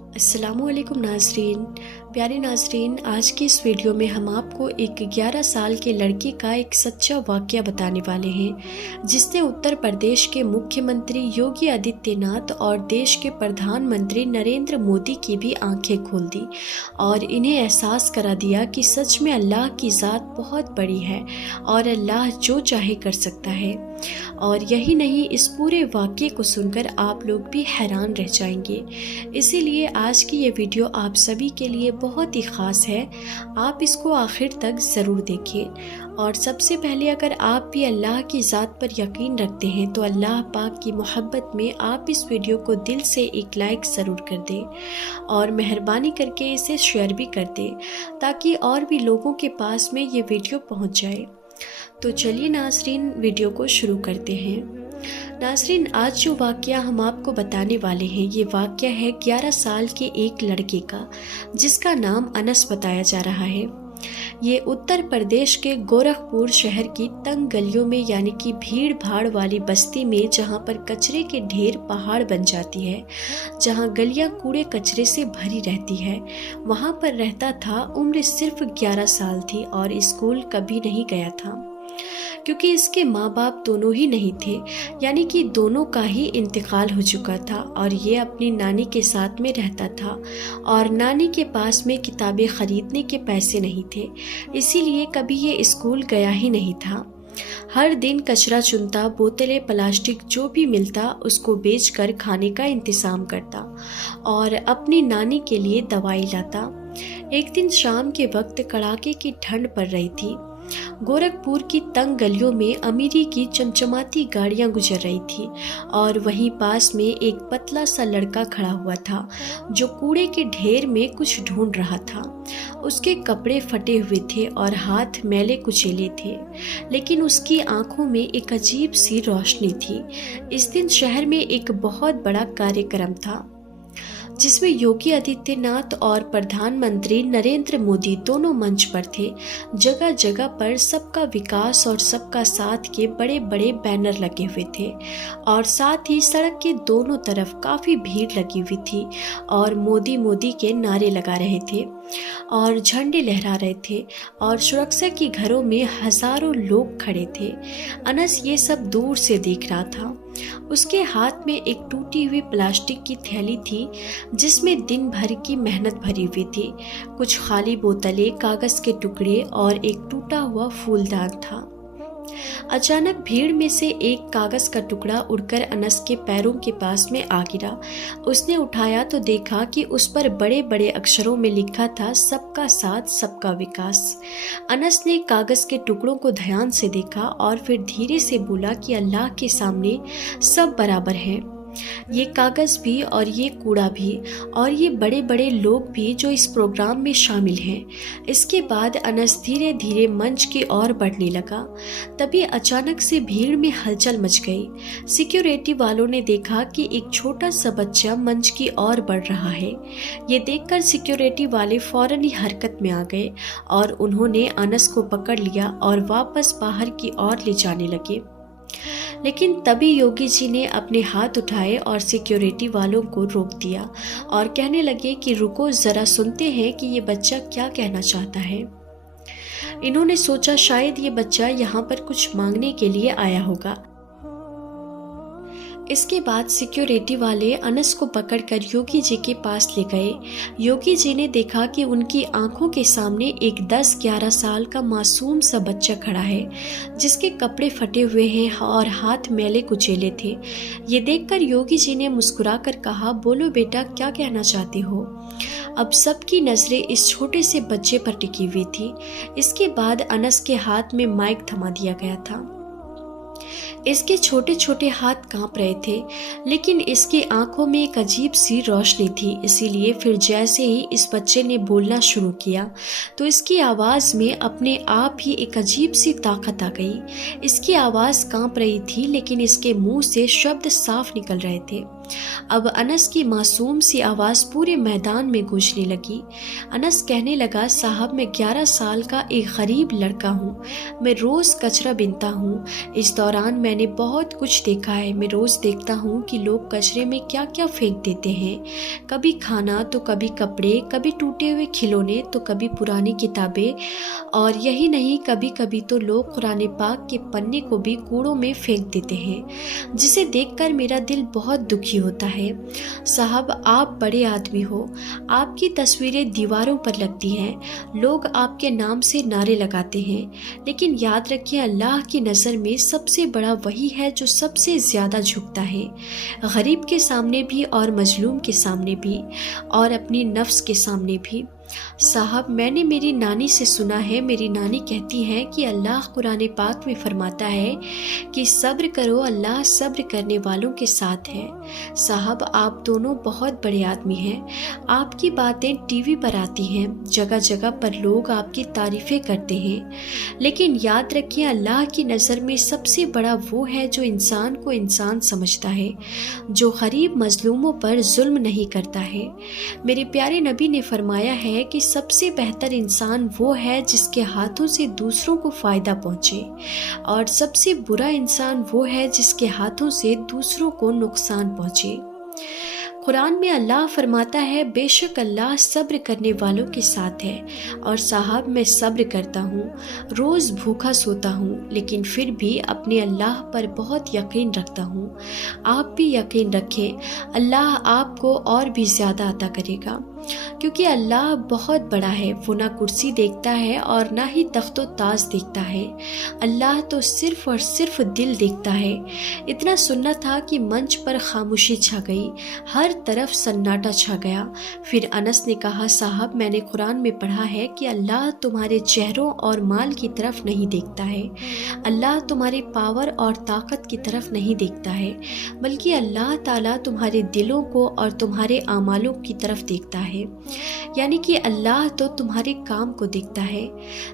अस्सलामुअलैकुम नाजरीन। प्यारे नाजरीन, आज की इस वीडियो में हम आपको एक 11 साल के लड़के का एक सच्चा वाक़या बताने वाले हैं जिसने उत्तर प्रदेश के मुख्यमंत्री योगी आदित्यनाथ और देश के प्रधानमंत्री नरेंद्र मोदी की भी आंखें खोल दी और इन्हें एहसास करा दिया कि सच में अल्लाह की ज़ात बहुत बड़ी है और अल्लाह जो चाहे कर सकता है। और यही नहीं, इस पूरे वाक़ये को सुनकर आप लोग भी हैरान रह जाएंगे। इसीलिए आज की ये वीडियो आप सभी के लिए बहुत ही ख़ास है, आप इसको आखिर तक ज़रूर देखें। और सबसे पहले, अगर आप भी अल्लाह की ज़ात पर यकीन रखते हैं तो अल्लाह पाक की मोहब्बत में आप इस वीडियो को दिल से एक लाइक ज़रूर कर दें और मेहरबानी करके इसे शेयर भी कर दें ताकि और भी लोगों के पास में ये वीडियो पहुंच जाए। तो चलिए नाजरीन, वीडियो को शुरू करते हैं। नाजरीन, आज जो वाक़या हम आपको बताने वाले हैं, ये वाक़या है 11 साल के एक लड़के का जिसका नाम अनस बताया जा रहा है। ये उत्तर प्रदेश के गोरखपुर शहर की तंग गलियों में, यानी कि भीड़ भाड़ वाली बस्ती में, जहाँ पर कचरे के ढेर पहाड़ बन जाती है, जहाँ गलियाँ कूड़े कचरे से भरी रहती है, वहाँ पर रहता था। उम्र सिर्फ 11 साल थी और स्कूल कभी नहीं गया था क्योंकि इसके माँ बाप दोनों ही नहीं थे, यानी कि दोनों का ही इंतकाल हो चुका था और ये अपनी नानी के साथ में रहता था और नानी के पास में किताबें ख़रीदने के पैसे नहीं थे, इसीलिए कभी ये स्कूल गया ही नहीं था। हर दिन कचरा चुनता, बोतलें, प्लास्टिक जो भी मिलता उसको बेचकर खाने का इंतज़ाम करता और अपनी नानी के लिए दवाई लाता। एक दिन शाम के वक्त कड़ाके की ठंड पड़ रही थी। गोरखपुर की तंग गलियों में अमीरी की चमचमाती गाड़ियां गुजर रही थी और वहीं पास में एक पतला सा लड़का खड़ा हुआ था जो कूड़े के ढेर में कुछ ढूंढ रहा था। उसके कपड़े फटे हुए थे और हाथ मैले कुचेले थे, लेकिन उसकी आंखों में एक अजीब सी रोशनी थी। इस दिन शहर में एक बहुत बड़ा कार्यक्रम था जिसमें योगी आदित्यनाथ और प्रधानमंत्री नरेंद्र मोदी दोनों मंच पर थे। जगह जगह पर सबका विकास और सबका साथ के बड़े बड़े बैनर लगे हुए थे और साथ ही सड़क के दोनों तरफ काफ़ी भीड़ लगी हुई थी और मोदी मोदी के नारे लगा रहे थे और झंडे लहरा रहे थे और सुरक्षा की घरों में हजारों लोग खड़े थे। अनस ये सब दूर से देख रहा था। उसके हाथ में एक टूटी हुई प्लास्टिक की थैली थी जिसमें दिन भर की मेहनत भरी हुई थी। कुछ खाली बोतलें, कागज के टुकड़े और एक टूटा हुआ फूलदान था। अचानक भीड़ में से एक कागज का टुकड़ा उड़कर अनस के पैरों के पास में आ गिरा। उसने उठाया तो देखा कि उस पर बड़े बड़े अक्षरों में लिखा था, सबका साथ सबका विकास। अनस ने कागज के टुकड़ों को ध्यान से देखा और फिर धीरे से बोला कि अल्लाह के सामने सब बराबर हैं, ये कागज़ भी और ये कूड़ा भी और ये बड़े बड़े लोग भी जो इस प्रोग्राम में शामिल हैं। इसके बाद अनस धीरे धीरे मंच की ओर बढ़ने लगा। तभी अचानक से भीड़ में हलचल मच गई। सिक्योरिटी वालों ने देखा कि एक छोटा सा बच्चा मंच की ओर बढ़ रहा है। ये देखकर सिक्योरिटी वाले फौरन ही हरकत में आ गए और उन्होंने अनस को पकड़ लिया और वापस बाहर की ओर ले जाने लगे। लेकिन तभी योगी जी ने अपने हाथ उठाए और सिक्योरिटी वालों को रोक दिया और कहने लगे कि रुको, ज़रा सुनते हैं कि ये बच्चा क्या कहना चाहता है। इन्होंने सोचा शायद ये बच्चा यहाँ पर कुछ मांगने के लिए आया होगा। इसके बाद सिक्योरिटी वाले अनस को पकड़कर योगी जी के पास ले गए। योगी जी ने देखा कि उनकी आंखों के सामने एक 10-11 साल का मासूम सा बच्चा खड़ा है जिसके कपड़े फटे हुए हैं और हाथ मैले कुचेले थे। ये देखकर योगी जी ने मुस्कुराकर कहा, बोलो बेटा, क्या कहना चाहते हो। अब सबकी नज़रें इस छोटे से बच्चे पर टिकी हुई थी। इसके बाद अनस के हाथ में माइक थमा दिया गया था। इसके छोटे छोटे हाथ कांप रहे थे, लेकिन इसकी आंखों में एक अजीब सी रोशनी थी। इसीलिए फिर जैसे ही इस बच्चे ने बोलना शुरू किया तो इसकी आवाज़ में अपने आप ही एक अजीब सी ताकत आ गई। इसकी आवाज़ कांप रही थी, लेकिन इसके मुंह से शब्द साफ निकल रहे थे। अब अनस की मासूम सी आवाज़ पूरे मैदान में गूंजने लगी। अनस कहने लगा, साहब मैं 11 साल का एक गरीब लड़का हूँ। मैं रोज़ कचरा बीनता हूँ। इस दौरान मैंने बहुत कुछ देखा है। मैं रोज़ देखता हूँ कि लोग कचरे में क्या क्या फेंक देते हैं, कभी खाना तो कभी कपड़े, कभी टूटे हुए खिलौने तो कभी पुरानी किताबें, और यही नहीं, कभी कभी तो लोग कुरान पाक के पन्ने को भी कूड़ों में फेंक देते हैं, जिसे देखकर मेरा दिल बहुत दुखी होता है। साहब आप बड़े आदमी हो, आपकी तस्वीरें दीवारों पर लगती हैं, लोग आपके नाम से नारे लगाते हैं, लेकिन याद रखिए अल्लाह की नज़र में सबसे बड़ा वही है जो सबसे ज़्यादा झुकता है, गरीब के सामने भी और मजलूम के सामने भी और अपनी नफ्स के सामने भी। साहब मैंने मेरी नानी से सुना है, मेरी नानी कहती है कि अल्लाह कुरान पाक में फरमाता है कि सब्र करो, अल्लाह सब्र करने वालों के साथ है। साहब आप दोनों बहुत बड़े आदमी हैं, आपकी बातें टीवी पर आती हैं, जगह जगह पर लोग आपकी तारीफ़ें करते हैं, लेकिन याद रखिए अल्लाह की नज़र में सबसे बड़ा वो है जो इंसान को इंसान समझता है, जो गरीब मजलूमों पर जुल्म नहीं करता है। मेरे प्यारे नबी ने फरमाया है कि सबसे बेहतर इंसान वो है जिसके हाथों से दूसरों को फ़ायदा पहुँचे, और सबसे बुरा इंसान वो है जिसके हाथों से दूसरों को नुकसान पहुँचे। कुरान में अल्लाह फरमाता है, बेशक अल्लाह सब्र करने वालों के साथ है। और साहब मैं सब्र करता हूँ, रोज़ भूखा सोता हूँ, लेकिन फिर भी अपने अल्लाह पर बहुत यकीन रखता हूँ। आप भी यकीन रखें, अल्लाह आपको और भी ज़्यादा अता करेगा, क्योंकि अल्लाह बहुत बड़ा है। वो ना कुर्सी देखता है और ना ही तख्तो ताज देखता है, अल्लाह तो सिर्फ और सिर्फ दिल देखता है। इतना सुनना था कि मंच पर खामोशी छा गई, हर तरफ सन्नाटा छा गया। फिर अनस ने कहा, साहब मैंने कुरान में पढ़ा है कि अल्लाह तुम्हारे चेहरों और माल की तरफ नहीं देखता है, अल्लाह तुम्हारे पावर और ताकत की तरफ नहीं देखता है, बल्कि अल्लाह ताला तुम्हारे दिलों को और तुम्हारे आमालों की तरफ देखता है। यानी कि अल्लाह तो तुम्हारे काम को देखता है।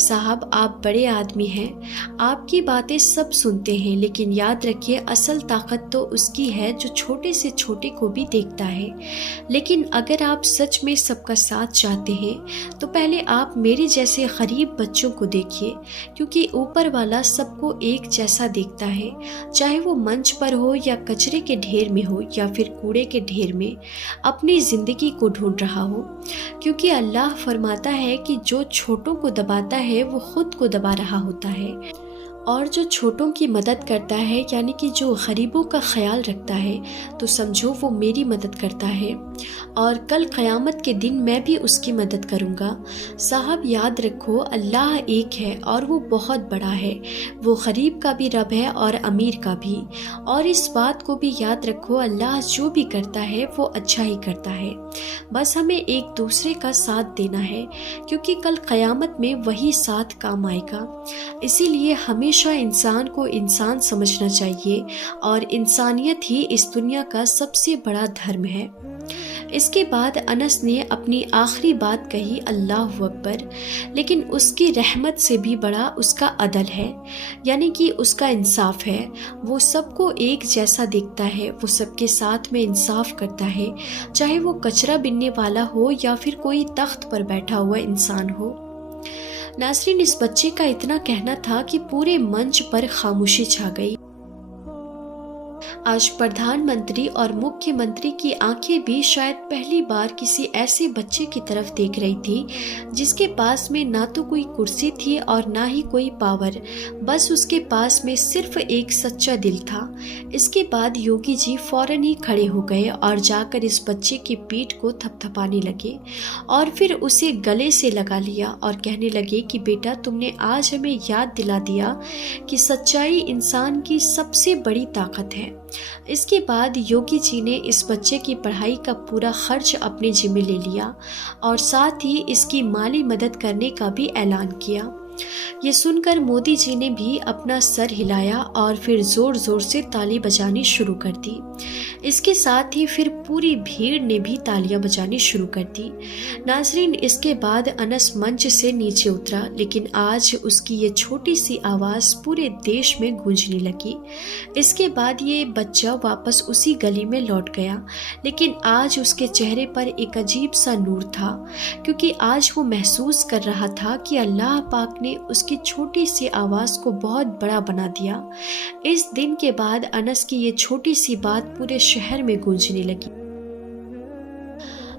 साहब आप बड़े आदमी हैं, आपकी बातें सब सुनते हैं, लेकिन याद रखिए असल ताकत तो उसकी है जो छोटे से छोटे को भी देखता है। लेकिन अगर आप सच में सबका साथ चाहते हैं तो पहले आप मेरे जैसे गरीब बच्चों को देखिए, क्योंकि ऊपर वाला सबको एक जैसा देखता है, चाहे वो मंच पर हो या कचरे के ढेर में हो या फिर कूड़े के ढेर में अपनी ज़िंदगी को ढूंढ रहा हो। क्योंकि अल्लाह फरमाता है कि जो छोटों को दबाता है वो खुद को दबा रहा होता है, और जो छोटों की मदद करता है यानी कि जो गरीबों का ख्याल रखता है, तो समझो वो मेरी मदद करता है, और कल क़यामत के दिन मैं भी उसकी मदद करूँगा। साहब याद रखो अल्लाह एक है और वो बहुत बड़ा है, वो गरीब का भी रब है और अमीर का भी। और इस बात को भी याद रखो अल्लाह जो भी करता है वो अच्छा ही करता है, बस हमें एक दूसरे का साथ देना है, क्योंकि कल क़यामत में वही साथ काम आएगा। इसीलिए हमेशा इंसान को इंसान समझना चाहिए, और इंसानियत ही इस दुनिया का सबसे बड़ा धर्म है। इसके बाद अनस ने अपनी आखिरी बात कही, अल्लाहु अकबर। लेकिन उसकी रहमत से भी बड़ा उसका अदल है, यानी कि उसका इंसाफ है। वो सबको एक जैसा देखता है, वो सबके साथ में इंसाफ करता है, चाहे वो कचरा बिनने वाला हो या फिर कोई तख्त पर बैठा हुआ इंसान हो। नाज़रीन, इस बच्चे का इतना कहना था कि पूरे मंच पर खामोशी छा गई। आज प्रधानमंत्री और मुख्यमंत्री की आंखें भी शायद पहली बार किसी ऐसे बच्चे की तरफ देख रही थी जिसके पास में ना तो कोई कुर्सी थी और ना ही कोई पावर, बस उसके पास में सिर्फ एक सच्चा दिल था। इसके बाद योगी जी फौरन ही खड़े हो गए और जाकर इस बच्चे की पीठ को थपथपाने लगे, और फिर उसे गले से लगा लिया और कहने लगे कि बेटा, तुमने आज हमें याद दिला दिया कि सच्चाई इंसान की सबसे बड़ी ताकत है। इसके बाद योगी जी ने इस बच्चे की पढ़ाई का पूरा खर्च अपने जिम्मे ले लिया और साथ ही इसकी माली मदद करने का भी ऐलान किया। ये सुनकर मोदी जी ने भी अपना सर हिलाया और फिर जोर जोर से ताली बजानी शुरू कर दी। इसके साथ ही फिर पूरी भीड़ ने भी तालियां बजानी शुरू कर दी। नाजरीन, इसके बाद अनस मंच से नीचे उतरा, लेकिन आज उसकी ये छोटी सी आवाज़ पूरे देश में गूंजने लगी। इसके बाद ये बच्चा वापस उसी गली में लौट गया, लेकिन आज उसके चेहरे पर एक अजीब सा नूर था, क्योंकि आज वो महसूस कर रहा था कि अल्लाह पाक ने उसकी छोटी सी आवाज़ को बहुत बड़ा बना दिया। इस दिन के बाद अनस की ये छोटी सी बात पूरे शहर में गूंजने लगी।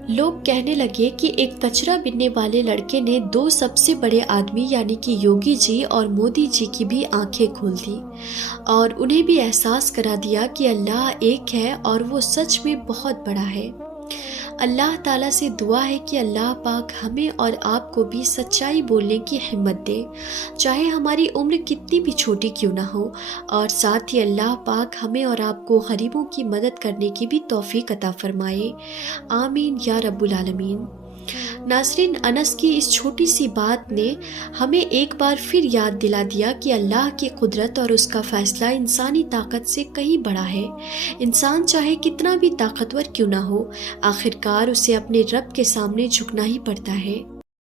लोग कहने लगे कि एक कचरा बीनने वाले लड़के ने दो सबसे बड़े आदमी यानी कि योगी जी और मोदी जी की भी आंखें खोल दी और उन्हें भी एहसास करा दिया कि अल्लाह एक है और वो सच में बहुत बड़ा है। अल्लाह ताला से दुआ है कि अल्लाह पाक हमें और आपको भी सच्चाई बोलने की हिम्मत दे, चाहे हमारी उम्र कितनी भी छोटी क्यों ना हो, और साथ ही अल्लाह पाक हमें और आपको गरीबों की मदद करने की भी तौफीक अता फरमाए। आमीन या रब्बुल आलमीन। नाज़रीन, अनस की इस छोटी सी बात ने हमें एक बार फिर याद दिला दिया कि अल्लाह की कुदरत और उसका फ़ैसला इंसानी ताकत से कहीं बड़ा है। इंसान चाहे कितना भी ताकतवर क्यों ना हो, आखिरकार उसे अपने रब के सामने झुकना ही पड़ता है।